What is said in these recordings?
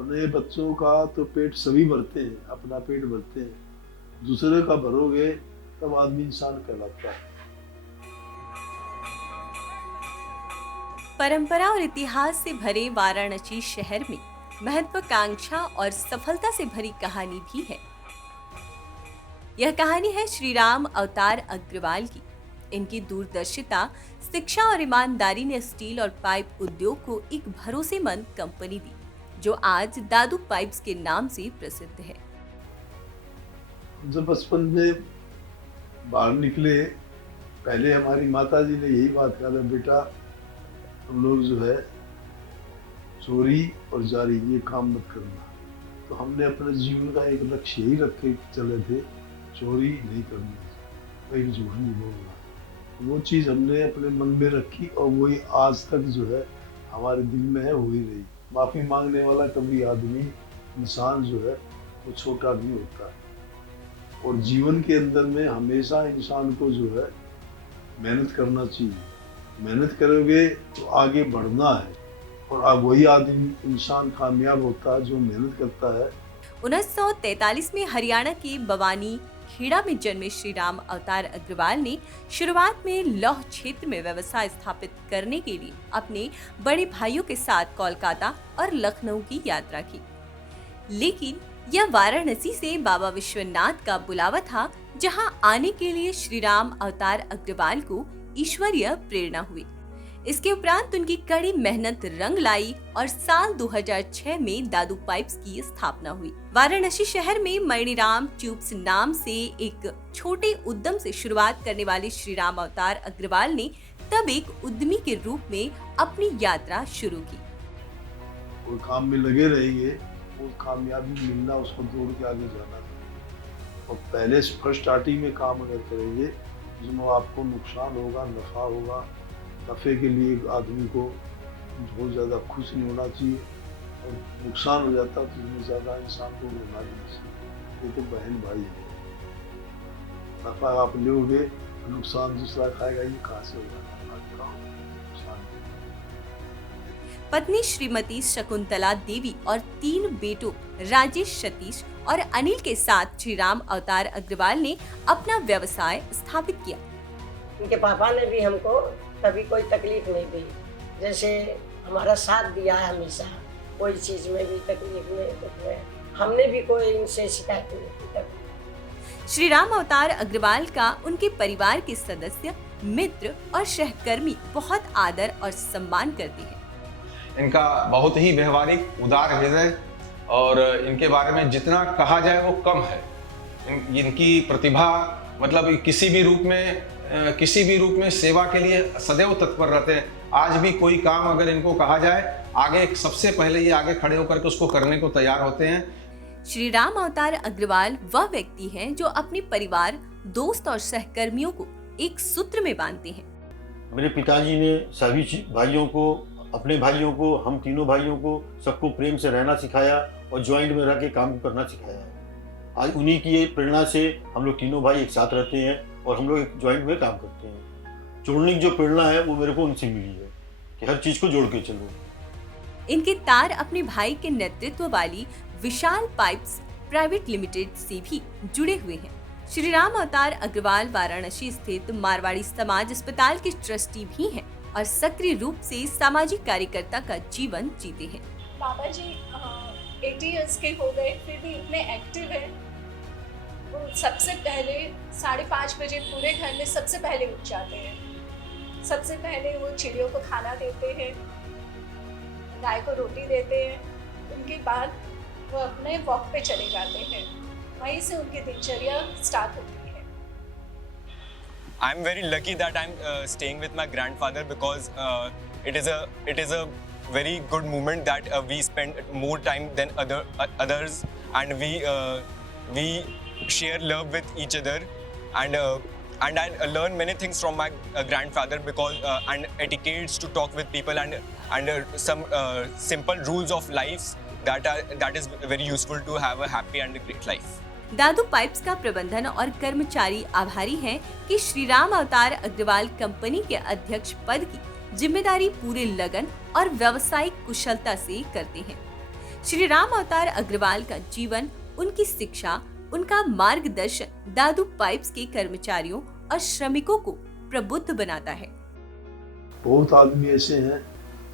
अपने बच्चों का तो पेट सभी भरते हैं, अपना पेट भरते हैं, दूसरे का भरोगे तब आदमी इंसान कहलाता है। परंपरा और इतिहास से भरे वाराणसी शहर में महत्वाकांक्षा और सफलता से भरी कहानी भी है। यह कहानी है श्री राम अवतार अग्रवाल की। इनकी दूरदर्शिता, शिक्षा और ईमानदारी ने स्टील और पाइप उद्योग को एक भरोसेमंद कंपनी दी, जो आज दादू पाइप्स के नाम से प्रसिद्ध है। जब बचपन में बाहर निकले, पहले हमारी माता जी ने यही बात कहा था, बेटा तुम लोग जो है चोरी और जारी ये काम मत करना। तो हमने अपने जीवन का एक लक्ष्य यही रख के चले थे, चोरी नहीं करनी, कहीं झूठ नहीं बोलना। वो चीज़ हमने अपने मन में रखी और वही आज तक जो है हमारे दिल में है, वही रही। माफ़ी मांगने वाला कभी आदमी, इंसान जो है वो छोटा नहीं होता है। और जीवन के अंदर में हमेशा इंसान को जो है मेहनत करना चाहिए। मेहनत करोगे तो आगे बढ़ना है, और अब वही आदमी इंसान कामयाब होता है जो मेहनत करता है। 1943 में हरियाणा के बवानी खेड़ा में जन्मे श्री राम अवतार अग्रवाल ने शुरुआत में लौह क्षेत्र में व्यवसाय स्थापित करने के लिए अपने बड़े भाइयों के साथ कोलकाता और लखनऊ की यात्रा की। लेकिन यह वाराणसी से बाबा विश्वनाथ का बुलावा था, जहां आने के लिए श्री राम अवतार अग्रवाल को ईश्वरीय प्रेरणा हुई। इसके उपरांत उनकी कड़ी मेहनत रंग लाई और साल 2006 में दादू पाइप्स की स्थापना हुई। वाराणसी शहर में मणिराम ट्यूब्स नाम से एक छोटे उद्यम से शुरुआत करने वाले श्री राम अवतार अग्रवाल ने तब एक उद्यमी के रूप में अपनी यात्रा शुरू की। और काम में लगे रहेंगे, वो कामयाबी मिलना, उसको दौड़ के आगे जाना था। और पहले फर्स्ट स्टार्टिंग में काम अगर करेंगे जिसमें आपको नुकसान होगा, नफा होगा। नफ़े के लिए आदमी को बहुत ज़्यादा खुश नहीं होना चाहिए, और नुकसान हो जाता है तो इसमें ज़्यादा इंसान को रोना नहीं चाहिए। ये तो बहन भाई है। नफ़ा आप लोगे, नुकसान दूसरा खाएगा, ये कहाँ से होगा? पत्नी श्रीमती शकुंतला देवी और 3 बेटों राजेश, सतीश और अनिल के साथ श्री राम अवतार अग्रवाल ने अपना व्यवसाय स्थापित किया। इनके पापा ने भी हमको कभी कोई तकलीफ नहीं दी, जैसे हमारा साथ दिया है हमेशा। कोई चीज़ में भी तकलीफ में हमने भी कोई इनसे शिकायत नहीं की। श्री राम अवतार अग्रवाल का उनके परिवार के सदस्य, मित्र और सहकर्मी बहुत आदर और सम्मान करते हैं। इनका बहुत ही व्यवहारिक, उदार हृदय, और इनके बारे में जितना कहा जाए वो कम है। इनकी प्रतिभा मतलब किसी भी रूप में सेवा के लिए सदैव तत्पर रहते हैं। आज भी कोई काम अगर इनको कहा जाए, आगे सबसे पहले ये आगे खड़े होकर के उसको करने को तैयार होते हैं। श्री राम अवतार अग्रवाल वह व्यक्ति हैं जो अपने परिवार, दोस्त और सहकर्मियों को एक सूत्र में बांधते हैं। मेरे पिताजी ने सभी भाइयों को, अपने भाइयों को, हम तीनों भाइयों को, सबको प्रेम से रहना सिखाया और ज्वाइंट में रह के काम करना सिखाया है। आज उन्हीं की प्रेरणा से हम लोग तीनों भाई एक साथ रहते हैं और हम लोग एक ज्वाइंट में काम करते हैं। जोड़ने की जो प्रेरणा है वो मेरे को उनसे मिली है कि हर चीज को जोड़ के चलो। इनके तार अपने भाई के नेतृत्व वाली विशाल पाइप्स प्राइवेट लिमिटेड से भी जुड़े हुए हैं। श्री राम अवतार अग्रवाल वाराणसी स्थित मारवाड़ी समाज अस्पताल के ट्रस्टी भी हैं और सक्रिय रूप से सामाजिक कार्यकर्ता का जीवन जीते हैं। बाबा जी 80 इयर्स के हो गए, फिर भी इतने एक्टिव है। वो सबसे पहले 5:30 बजे पूरे घर में सबसे पहले उठ जाते हैं। सबसे पहले वो चिड़ियों को खाना देते हैं, गाय को रोटी देते हैं। उनके बाद वो अपने वॉक पे चले जाते हैं। वहीं से उनकी दिनचर्या स्टार्ट होती है। I'm very lucky that I'm staying with my grandfather because it is a very good moment that we spend more time than others, and we share love with each other, and I learn many things from my grandfather because and etiquettes to talk with people, and some simple rules of life that is very useful to have a happy and a great life. Dadu pipes का प्रबंधन और कर्मचारी आभारी हैं कि श्री राम अवतार Agarwal company के अध्यक्ष पद की जिम्मेदारी पूरे लगन और व्यावसायिक कुशलता से करते हैं। श्री राम अवतार अग्रवाल का जीवन, उनकी शिक्षा, उनका मार्गदर्शन दादू पाइप्स के कर्मचारियों और श्रमिकों को प्रबुद्ध बनाता है। बहुत आदमी ऐसे हैं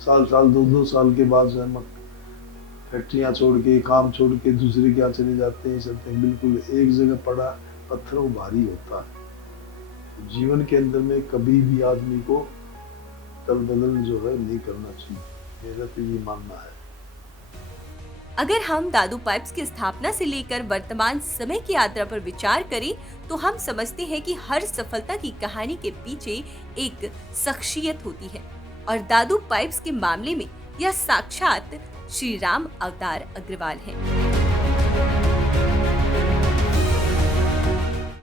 साल 2 साल के बाद जो है फैक्ट्रियां छोड़ के, काम छोड़ के दूसरे के यहाँ चले जाते हैं। सब बिल्कुल एक जगह पड़ा पत्थरों भारी होता है। जीवन के अंदर में कभी भी आदमी को तल बदल जो है नहीं करना चाहिए, मेरा तो ये मानना है। अगर हम दादू पाइप्स की स्थापना से लेकर वर्तमान समय की यात्रा पर विचार करें तो हम समझते हैं कि हर सफलता की कहानी के पीछे एक शख्सियत होती है, और दादू पाइप्स के मामले में यह साक्षात श्री राम अवतार अग्रवाल है।